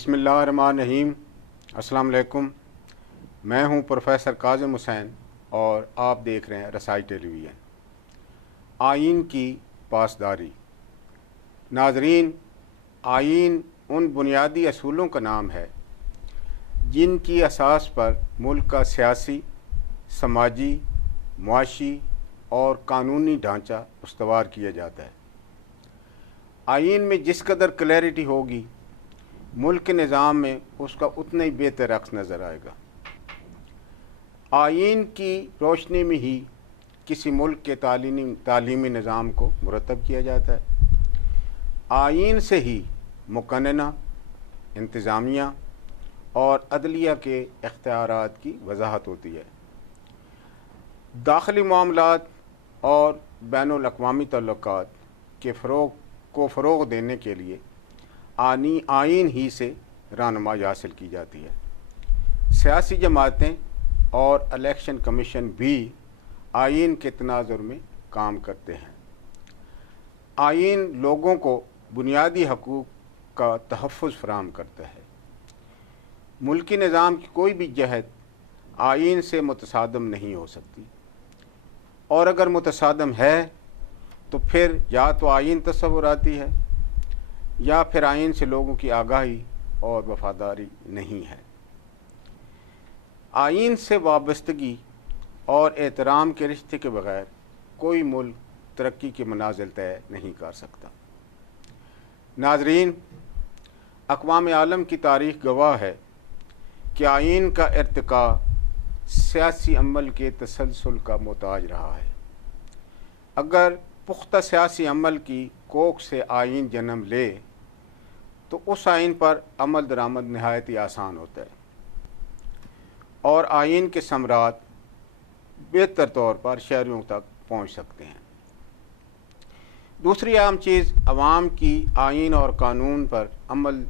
بسم اللہ الرحمن الرحیم۔ السلام علیکم، میں ہوں پروفیسر کاظم حسین اور آپ دیکھ رہے ہیں رسائی ٹیلی ویژن۔ آئین کی پاسداری۔ ناظرین، آئین ان بنیادی اصولوں کا نام ہے جن کی اساس پر ملک کا سیاسی، سماجی، معاشی اور قانونی ڈھانچہ استوار کیا جاتا ہے۔ آئین میں جس قدر کلیئرٹی ہوگی، ملک کے نظام میں اس کا اتنا ہی بہتر رقص نظر آئے گا۔ آئین کی روشنی میں ہی کسی ملک کے تعلیمی نظام کو مرتب کیا جاتا ہے۔ آئین سے ہی مقننہ، انتظامیہ اور عدلیہ کے اختیارات کی وضاحت ہوتی ہے۔ داخلی معاملات اور بین الاقوامی تعلقات کے فروغ دینے کے لیے آئین ہی سے رہنمائی حاصل کی جاتی ہے۔ سیاسی جماعتیں اور الیکشن کمیشن بھی آئین کے تناظر میں کام کرتے ہیں۔ آئین لوگوں کو بنیادی حقوق کا تحفظ فراہم کرتا ہے۔ ملکی نظام کی کوئی بھی جہت آئین سے متصادم نہیں ہو سکتی، اور اگر متصادم ہے تو پھر یا تو آئین تصوراتی ہے یا پھر آئین سے لوگوں کی آگاہی اور وفاداری نہیں ہے۔ آئین سے وابستگی اور احترام کے رشتے کے بغیر کوئی ملک ترقی کی منازل طے نہیں کر سکتا۔ ناظرین، اقوام عالم کی تاریخ گواہ ہے کہ آئین کا ارتقاء سیاسی عمل کے تسلسل کا محتاج رہا ہے۔ اگر پختہ سیاسی عمل کی کوکھ سے آئین جنم لے تو اس آئین پر عمل درآمد نہایت ہی آسان ہوتا ہے اور آئین کے ثمرات بہتر طور پر شہریوں تک پہنچ سکتے ہیں۔ دوسری اہم چیز، عوام کی آئین اور قانون پر عمل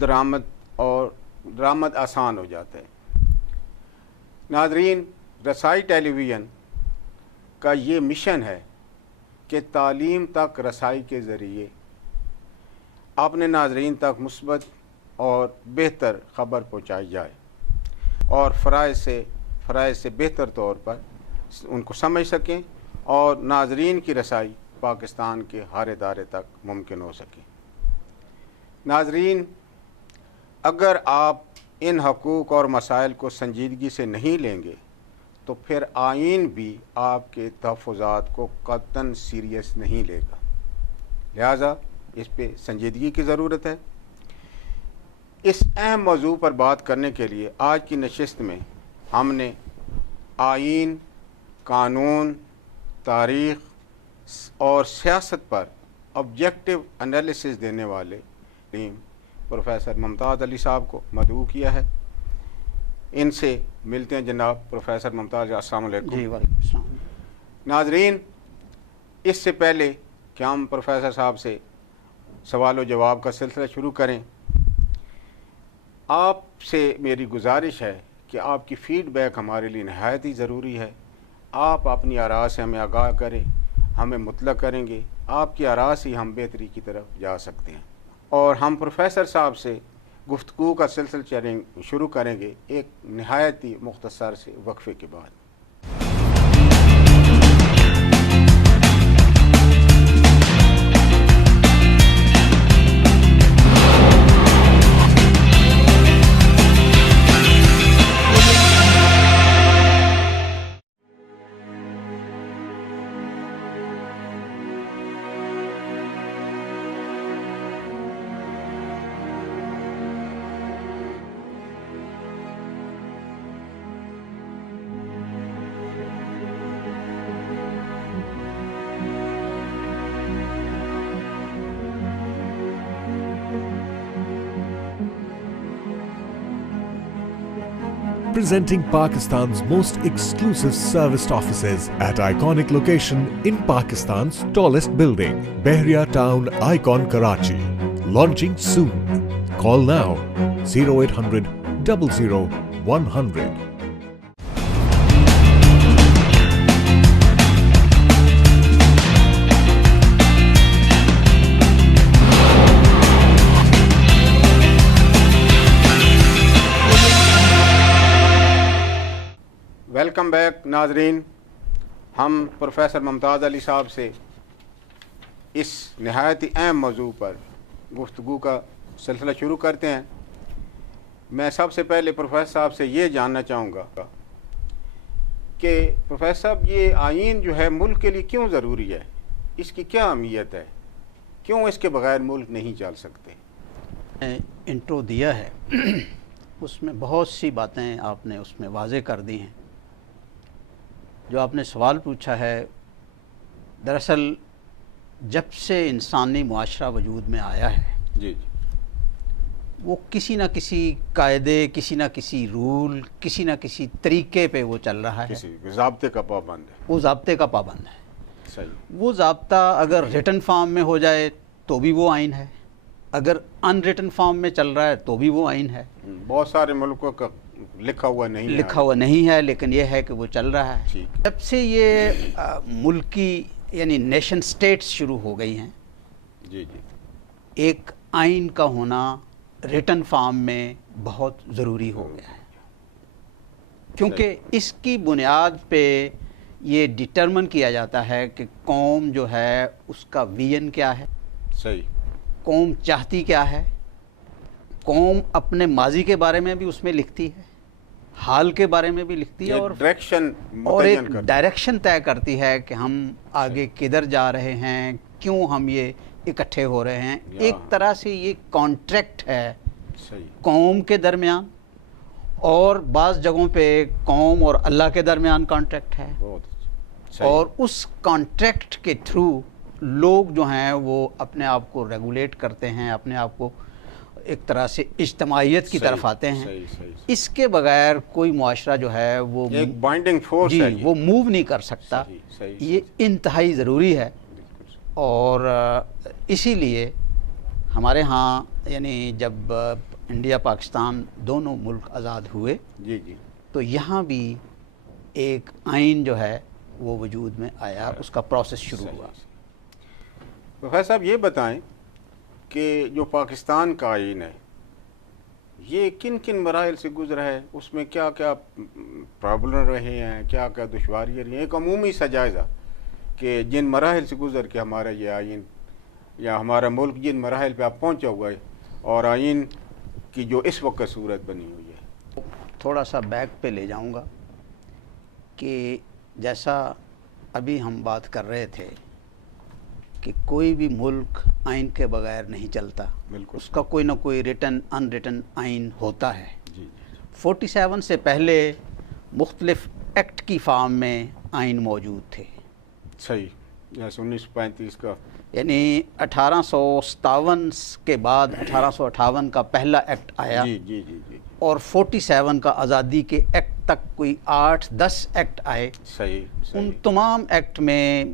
درآمد آسان ہو جاتا ہے۔ ناظرین، رسائی ٹیلی ویژن کا یہ مشن ہے کہ تعلیم تک رسائی کے ذریعے اپنے ناظرین تک مثبت اور بہتر خبر پہنچائی جائے اور فرائض سے بہتر طور پر ان کو سمجھ سکیں اور ناظرین کی رسائی پاکستان کے ہر ادارے تک ممکن ہو سکے۔ ناظرین، اگر آپ ان حقوق اور مسائل کو سنجیدگی سے نہیں لیں گے تو پھر آئین بھی آپ کے تحفظات کو قطعاً سیریس نہیں لے گا۔ لہٰذا اس پہ سنجیدگی کی ضرورت ہے۔ اس اہم موضوع پر بات کرنے کے لیے آج کی نشست میں ہم نے آئین، قانون، تاریخ اور سیاست پر آبجیکٹو انالیسس دینے والے پروفیسر ممتاز علی صاحب کو مدعو کیا ہے۔ ان سے ملتے ہیں جناب پروفیسر ممتاز۔ السلام علیکم۔ جی، وعلیکم السلام۔ ناظرین، اس سے پہلے کہ ہم پروفیسر صاحب سے سوال و جواب کا سلسلہ شروع کریں، آپ سے میری گزارش ہے کہ آپ کی فیڈ بیک ہمارے لیے نہایت ہی ضروری ہے۔ آپ اپنی آراء سے ہمیں آگاہ کریں، ہمیں مطلع کریں گے۔ آپ کی آراء سے ہم بہتری کی طرف جا سکتے ہیں، اور ہم پروفیسر صاحب سے گفتگو کا سلسلہ شروع کریں گے ایک نہایت ہی مختصر سے وقفے کے بعد۔ Presenting Pakistan's most exclusive serviced offices at iconic location in Pakistan's tallest building, Bahria Town Icon, Karachi. Launching soon. Call now 0800 00 100. Welcome back ناظرین. ہم پروفیسر ممتاز علی صاحب سے اس نہایت ہی اہم موضوع پر گفتگو کا سلسلہ شروع کرتے ہیں. میں سب سے پہلے پروفیسر صاحب سے یہ جاننا چاہوں گا کہ پروفیسر صاحب یہ آئین جو ہے ملک کے لیے کیوں ضروری ہے, اس کی کیا اہمیت ہے, کیوں اس کے بغیر ملک نہیں چل سکتے؟ انٹرو دیا ہے اس میں بہت سی باتیں آپ نے اس میں واضح کر دی ہیں. جو آپ نے سوال پوچھا ہے, دراصل جب سے انسانی معاشرہ وجود میں آیا ہے جی جی, وہ کسی نہ کسی قاعدے, کسی نہ کسی رول, کسی نہ کسی طریقے پہ وہ چل رہا ہے, کسی ضابطے کا پابند ہے. وہ ضابطے کا پابند ہے. صحیح. وہ ضابطہ اگر ریٹن فارم میں ہو جائے تو بھی وہ آئین ہے, اگر ان ریٹن فارم میں چل رہا ہے تو بھی وہ آئین ہے. بہت سارے ملکوں کا لکھا ہوا نہیں ہے, لکھا ہوا نہیں ہے, لیکن یہ ہے کہ وہ چل رہا ہے. ٹھیک. جب سے یہ ملکی یعنی نیشن سٹیٹس شروع ہو گئی ہیں, جی جی, ایک آئین کا ہونا ریٹن فارم میں بہت ضروری ہو گیا ہے, کیونکہ اس کی بنیاد پہ یہ ڈٹرمن کیا جاتا ہے کہ قوم جو ہے اس کا ویژن کیا ہے, صحیح, قوم چاہتی کیا ہے, قوم اپنے ماضی کے بارے میں بھی اس میں لکھتی ہے, حال کے بارے میں بھی لکھتی ہے, اور ایک ڈائریکشن طے کرتی ہے کہ ہم آگے کدھر جا رہے ہیں, کیوں ہم یہ اکٹھے ہو رہے ہیں. ایک طرح سے یہ کانٹریکٹ ہے قوم کے درمیان, اور بعض جگہوں پہ قوم اور اللہ کے درمیان کانٹریکٹ ہے, اور اس کانٹریکٹ کے تھرو لوگ جو ہیں وہ اپنے آپ کو ریگولیٹ کرتے ہیں, اپنے آپ کو ایک طرح سے اجتماعیت کی طرف آتے ہیں. اس کے بغیر کوئی معاشرہ جو ہے وہ ایک بائنڈنگ فورس ہے, وہ موو نہیں کر سکتا. یہ انتہائی ضروری ہے, اور اسی لیے ہمارے ہاں یعنی جب انڈیا پاکستان دونوں ملک آزاد ہوئے, جی جی, تو یہاں بھی ایک آئین جو ہے وہ وجود میں آیا, اس کا پروسیس شروع ہوا. پروفیسر صاحب یہ بتائیں کہ جو پاکستان کا آئین ہے یہ کن کن مراحل سے گزرا ہے, اس میں کیا کیا پرابلم رہے ہیں, کیا کیا دشواریاں رہی ہیں, ایک عمومی سا جائزہ کہ جن مراحل سے گزر کے ہمارا یہ آئین یا ہمارا ملک جن مراحل پہ آپ پہنچا ہوا ہے, اور آئین کی جو اس وقت صورت بنی ہوئی ہے. تھوڑا سا بیک پہ لے جاؤں گا کہ جیسا ابھی ہم بات کر رہے تھے کہ کوئی بھی ملک آئین کے بغیر نہیں چلتا, بالکل, اس کا کوئی نہ کوئی ریٹن ان ریٹن آئین ہوتا ہے. جی, 47 سے پہلے مختلف ایکٹ کی فارم میں آئین موجود تھے. صحیح, جیسے 1935 کا, یعنی 1857 کے بعد 1858 کا پہلا ایکٹ آیا, جی جی جی جی, اور 47 کا آزادی کے ایکٹ تک کوئی 8-10 ایکٹ آئے. صحیح. ان تمام ایکٹ میں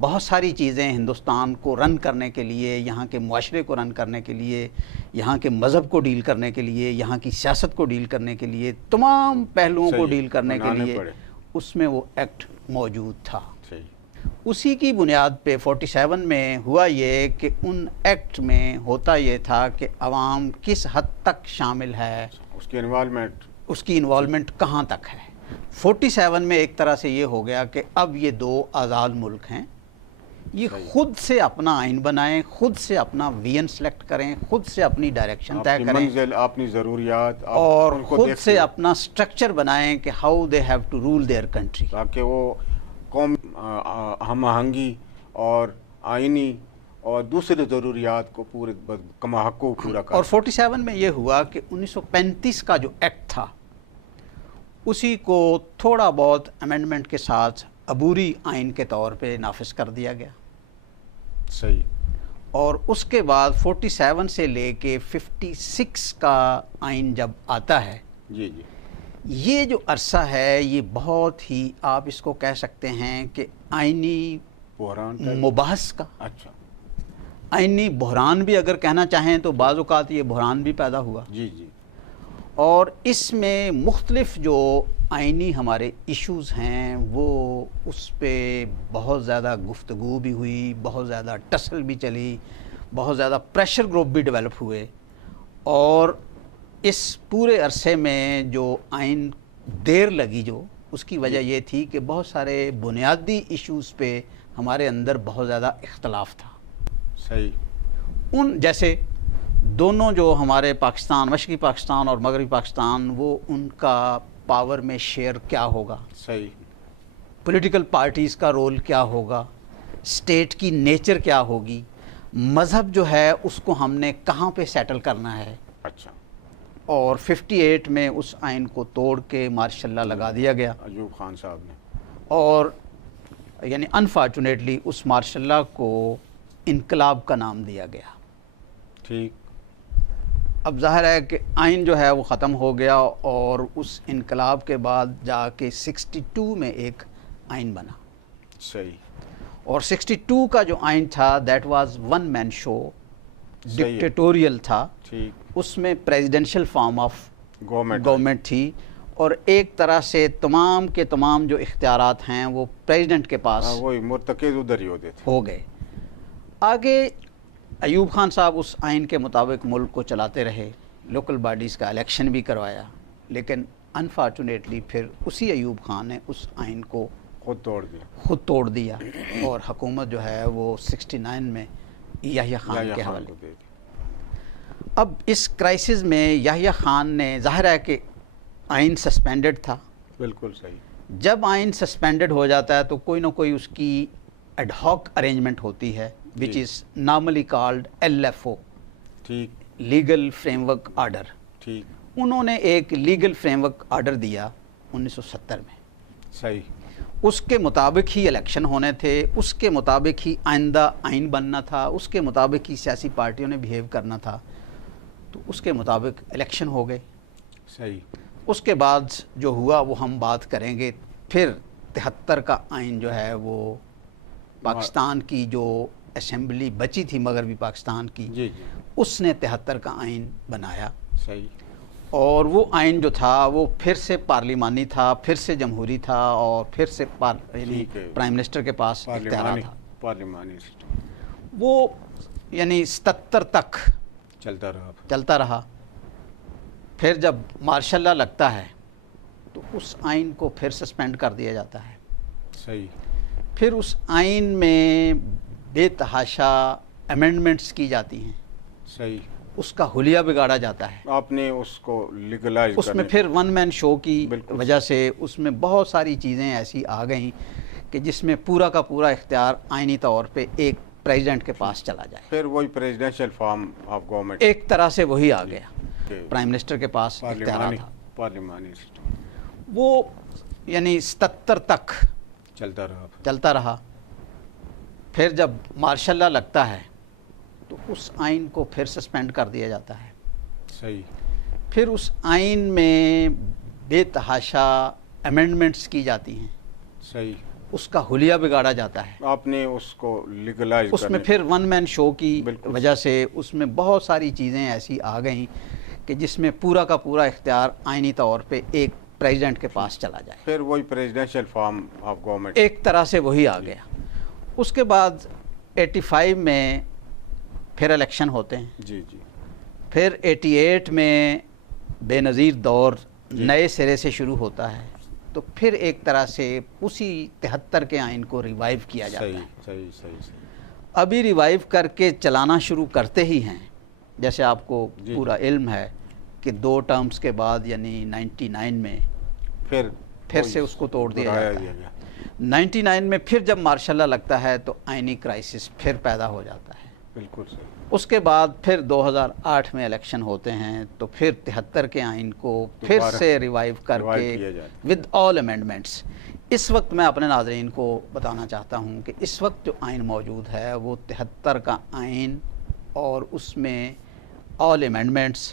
بہت ساری چیزیں ہندوستان کو رن کرنے کے لیے, یہاں کے معاشرے کو رن کرنے کے لیے, یہاں کے مذہب کو ڈیل کرنے کے لیے, یہاں کی سیاست کو ڈیل کرنے کے لیے, تمام پہلوؤں کو ڈیل کرنے کے لیے اس میں وہ ایکٹ موجود تھا. اسی کی بنیاد پہ 47 میں ہوا یہ کہ ان ایکٹ میں ہوتا یہ تھا کہ عوام کس حد تک شامل ہے, اس کی انوالومنٹ کہاں تک ہے. 47 میں ایک طرح سے یہ ہو گیا کہ اب یہ دو آزاد ملک ہیں, یہ خود سے اپنا آئین بنائیں, خود سے اپنا ویژن سلیکٹ کریں, خود سے اپنی ڈائریکشن طے کریں, اپنی ضروریات, اور خود سے اپنا سٹرکچر بنائیں کہ how they have to rule their country, تاکہ وہ قوم ہم آہنگی اور آئینی اور دوسرے ضروریات کو پورے کما حق کو پورا کریں. اور 47 میں یہ ہوا کہ 1935 کا جو ایکٹ تھا اسی کو تھوڑا بہت امینڈمنٹ کے ساتھ عبوری آئین کے طور پہ نافذ کر دیا گیا. صحیح. اور اس کے بعد 47 سے لے کے 56 کا آئین جب آتا ہے, جی جی, یہ جو عرصہ ہے یہ بہت ہی, آپ اس کو کہہ سکتے ہیں کہ آئینی بحران مباحث کا, اچھا, آئینی بحران بھی اگر کہنا چاہیں تو بعض اوقات یہ بحران بھی پیدا ہوا. جی جی, اور اس میں مختلف جو آئینی ہمارے ایشوز ہیں وہ اس پہ بہت زیادہ گفتگو بھی ہوئی, بہت زیادہ ٹسل بھی چلی, بہت زیادہ پریشر گروپ بھی ڈیولپ ہوئے. اور اس پورے عرصے میں جو آئین دیر لگی جو اس کی وجہ یہ تھی کہ بہت سارے بنیادی ایشوز پہ ہمارے اندر بہت زیادہ اختلاف تھا. صحیح. ان جیسے دونوں جو ہمارے پاکستان، مشرقی پاکستان اور مغربی پاکستان، وہ ان کا پاور میں شیئر کیا ہوگا، صحیح. پولیٹیکل پارٹیز کا رول کیا ہوگا، اسٹیٹ کی نیچر کیا ہوگی، مذہب جو ہے اس کو ہم نے کہاں پہ سیٹل کرنا ہے. اچھا. اور 58 میں اس آئین کو توڑ کے مارشل لا لگا دیا گیا، ایوب خان صاحب نے. اور یعنی انفارچونیٹلی اس مارشل لا کو انقلاب کا نام دیا گیا. ٹھیک. اب ظاہر ہے کہ آئین جو ہے وہ ختم ہو گیا، اور اس انقلاب کے بعد جا کے 62 میں ایک آئین بنا. صحیح. اور 62 کا جو آئین تھا دیٹ واز ون مین شو، صحیح ہے. ڈکٹیٹوریل تھا. ٹھیک. اس میں پریزیڈنشل فارم آف گورنمنٹ تھی، اور ایک طرح سے تمام کے تمام جو اختیارات ہیں وہ پریزیڈنٹ کے پاس وہی مرتکز ادھر ہی ہوتے تھے. ہو گئے. آگے ایوب خان صاحب اس آئین کے مطابق ملک کو چلاتے رہے، لوکل باڈیز کا الیکشن بھی کروایا، لیکن انفارچونیٹلی پھر اسی ایوب خان نے اس آئین کو خود توڑ دیا اور حکومت جو ہے وہ 69 میں یحییٰ خان کے حوالے. کو دے دی. اب اس کرائسس میں یحییٰ خان نے، ظاہر ہے کہ آئین سسپینڈڈ تھا. بالکل صحیح. جب آئین سسپینڈڈ ہو جاتا ہے تو کوئی نہ کوئی اس کی ایڈ ہاک ارینجمنٹ ہوتی ہے، وچ از نارملی کالڈ LFO، ٹھیک. Legal frame work order. ٹھیک. انہوں نے ایک لیگل فریم ورک آرڈر دیا 1970 میں. صحیح. اس کے مطابق ہی الیکشن ہونے تھے، اس کے مطابق ہی آئندہ آئین بننا تھا، اس کے مطابق ہی سیاسی پارٹیوں نے بیہیو کرنا تھا. تو اس کے مطابق الیکشن ہو گئے. صحیح. اس کے بعد جو ہوا وہ ہم بات کریں گے. پھر 73 کا آئین جو ہے وہ پاکستان کی جو اسمبلی بچی تھی مغربی پاکستان کی، جی جی. اس نے 73 کا آئین بنایا. صحیح. اور وہ آئین جو تھا وہ پھر سے پارلیمانی تھا، پھر سے جمہوری تھا، اور پھر سے یعنی پرائم منسٹر کے پاس اختیارات تھا. پارلیمانی سسٹم وہ یعنی 77 تک چلتا رہا. پھر جب مارشل لا لگتا ہے تو اس آئین کو پھر سسپینڈ کر دیا جاتا ہے. صحیح. پھر اس آئین میں بے تحاشا امینڈمنٹس کی جاتی ہیں. صحیح. اس کا حلیہ بگاڑا جاتا ہے. آپ نے اس کو لیگلائز اس میں پھر ون مین شو کی وجہ سے اس میں بہت ساری چیزیں ایسی آ گئیں کہ جس میں پورا کا پورا اختیار آئینی طور پہ ایک پریزیڈنٹ کے پاس چلا جائے. پھر وہی پریزیڈنشل فارم آف گورنمنٹ ایک طرح سے وہی آ گیا. پرائم منسٹر کے پاس اختیارات تھا. پارلیمانی سسٹم وہ یعنی 77 تک چلتا رہا. پھر جب مارشل لا لگتا ہے تو اس آئین کو پھر سسپینڈ کر دیا جاتا ہے. صحیح. پھر اس آئین میں بے تحاشا امینڈمنٹس کی جاتی ہیں. صحیح. اس کا حلیہ بگاڑا جاتا ہے. آپ نے اس کو لیگلائز اس میں پھر ون مین شو کی وجہ سے اس میں بہت ساری چیزیں ایسی آ گئیں کہ جس میں پورا کا پورا اختیار آئینی طور پہ ایک پریزیڈنٹ کے پاس چلا جائے. پھر وہی پریزیڈنشل فارم آف گورنمنٹ ایک طرح سے وہی آ گیا. اس کے بعد 85 میں پھر الیکشن ہوتے ہیں. جی جی. پھر 88 میں بے نظیر دور نئے سرے سے شروع ہوتا ہے. تو پھر ایک طرح سے اسی 73 کے آئین کو ریوائیو کیا جاتا ہے. صحیح. ابھی ریوائیو کر کے چلانا شروع کرتے ہی ہیں. جیسے آپ کو پورا علم ہے کہ 2 ٹرمز کے بعد یعنی 99 میں پھر سے اس کو توڑ دیا جاتا ہے. 99 میں پھر جب مارشل لا لگتا ہے تو آئینی کرائسس پھر پیدا ہو جاتا ہے. بالکل صحیح. اس کے بعد پھر 2008 میں الیکشن ہوتے ہیں تو پھر 73 کے آئین کو پھر سے ریوائیو کر کے ود آل امینڈمنٹس. اس وقت میں اپنے ناظرین کو بتانا چاہتا ہوں کہ اس وقت جو آئین موجود ہے وہ 73 کا آئین اور اس میں آل امینڈمنٹس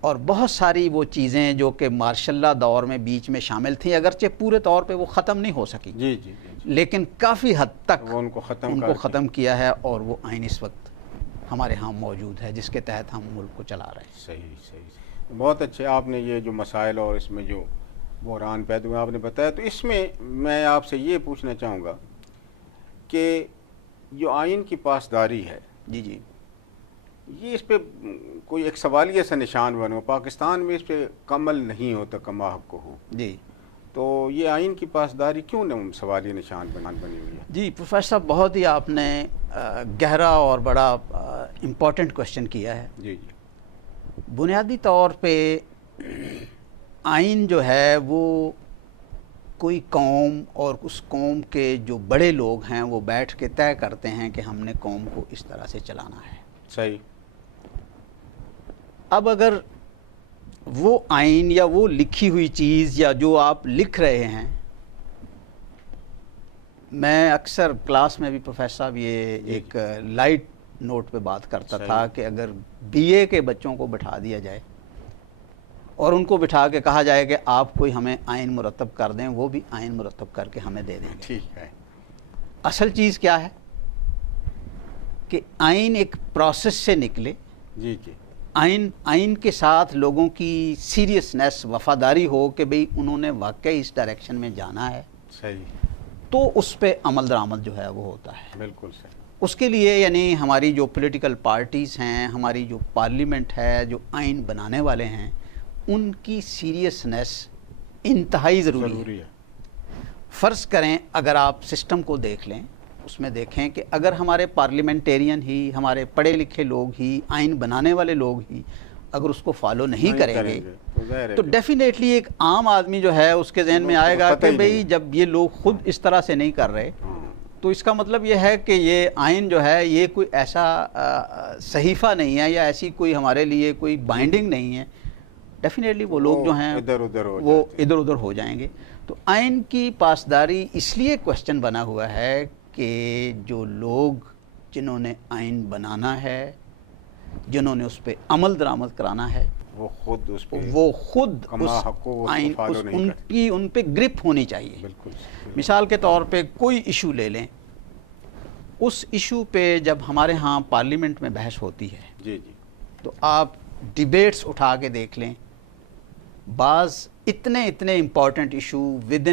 اور بہت ساری وہ چیزیں جو کہ مارشل لا دور میں بیچ میں شامل تھیں، اگرچہ پورے طور پہ وہ ختم نہیں ہو سکی. جی جی. لیکن کافی حد تک ان کو ختم کیا ہے، اور وہ آئین اس وقت ہمارے ہاں موجود ہے جس کے تحت ہم ملک کو چلا رہے ہیں. صحیح. بہت اچھے آپ نے یہ جو مسائل اور اس میں جو بحران پیدا ہوئے آپ نے بتایا. تو اس میں میں آپ سے یہ پوچھنا چاہوں گا کہ جو آئین کی پاسداری ہے، جی یہ اس پہ کوئی ایک سوالیہ سا نشان بنا. پاکستان میں اس پہ عمل نہیں ہوتا کما حق کو ہو. جی. تو یہ آئین کی پاسداری کیوں سوالی نشان بنی ہوئی ہے؟ جی پروفیسر صاحب، بہت ہی آپ نے گہرا اور بڑا امپورٹنٹ کوشچن کیا ہے. جی جی. بنیادی طور پہ آئین جو ہے وہ کوئی قوم اور اس قوم کے جو بڑے لوگ ہیں وہ بیٹھ کے طے کرتے ہیں کہ ہم نے قوم کو اس طرح سے چلانا ہے. صحیح. اب اگر وہ آئین یا وہ لکھی ہوئی چیز یا جو آپ لکھ رہے ہیں، میں اکثر کلاس میں بھی پروفیسر صاحب یہ ایک لائٹ نوٹ پہ بات کرتا تھا کہ اگر بی اے کے بچوں کو بٹھا دیا جائے اور ان کو بٹھا کے کہا جائے کہ آپ کوئی ہمیں آئین مرتب کر دیں، وہ بھی آئین مرتب کر کے ہمیں دے دیں گے. ٹھیک ہے. اصل چیز کیا ہے کہ آئین ایک پروسیس سے نکلے. جی جی. آئین کے ساتھ لوگوں کی سیریسنیس، وفاداری ہو کہ بھئی انہوں نے واقعی اس ڈائریکشن میں جانا ہے. صحیح. تو اس پہ عمل درآمد جو ہے وہ ہوتا ہے. بالکل صحیح. اس کے لیے یعنی ہماری جو پولیٹیکل پارٹیز ہیں، ہماری جو پارلیمنٹ ہے، جو آئین بنانے والے ہیں، ان کی سیریسنیس انتہائی ضروری ہے. فرض کریں اگر آپ سسٹم کو دیکھ لیں، اس میں دیکھیں کہ اگر ہمارے پارلیمنٹیرین ہی، ہمارے پڑھے لکھے لوگ ہی، آئین بنانے والے لوگ ہی اگر اس کو فالو نہیں کریں گے تو ڈیفینیٹلی ایک عام آدمی جو ہے اس کے ذہن میں آئے گا کہ بھئی جب یہ لوگ خود اس طرح سے نہیں کر رہے تو اس کا مطلب یہ ہے کہ یہ آئین جو ہے یہ کوئی ایسا صحیفہ نہیں ہے یا ایسی کوئی ہمارے لیے کوئی بائنڈنگ نہیں ہے. ڈیفینیٹلی وہ لوگ جو ہیں وہ ادھر ادھر ہو جائیں گے. تو آئین کی پاسداری اس لیے کوشچن بنا ہوا ہے کہ جو لوگ جنہوں نے آئین بنانا ہے، جنہوں نے اس پہ عمل درآمد کرانا ہے، وہ خود آئین ان پہ گرپ ہونی چاہیے. بالکل. مثال کے طور پہ کوئی ایشو لے لیں، اس ایشو پہ جب ہمارے ہاں پارلیمنٹ میں بحث ہوتی ہے جی جی تو آپ ڈیبیٹس اٹھا کے دیکھ لیں، بعض اتنے امپورٹنٹ ایشو ود ان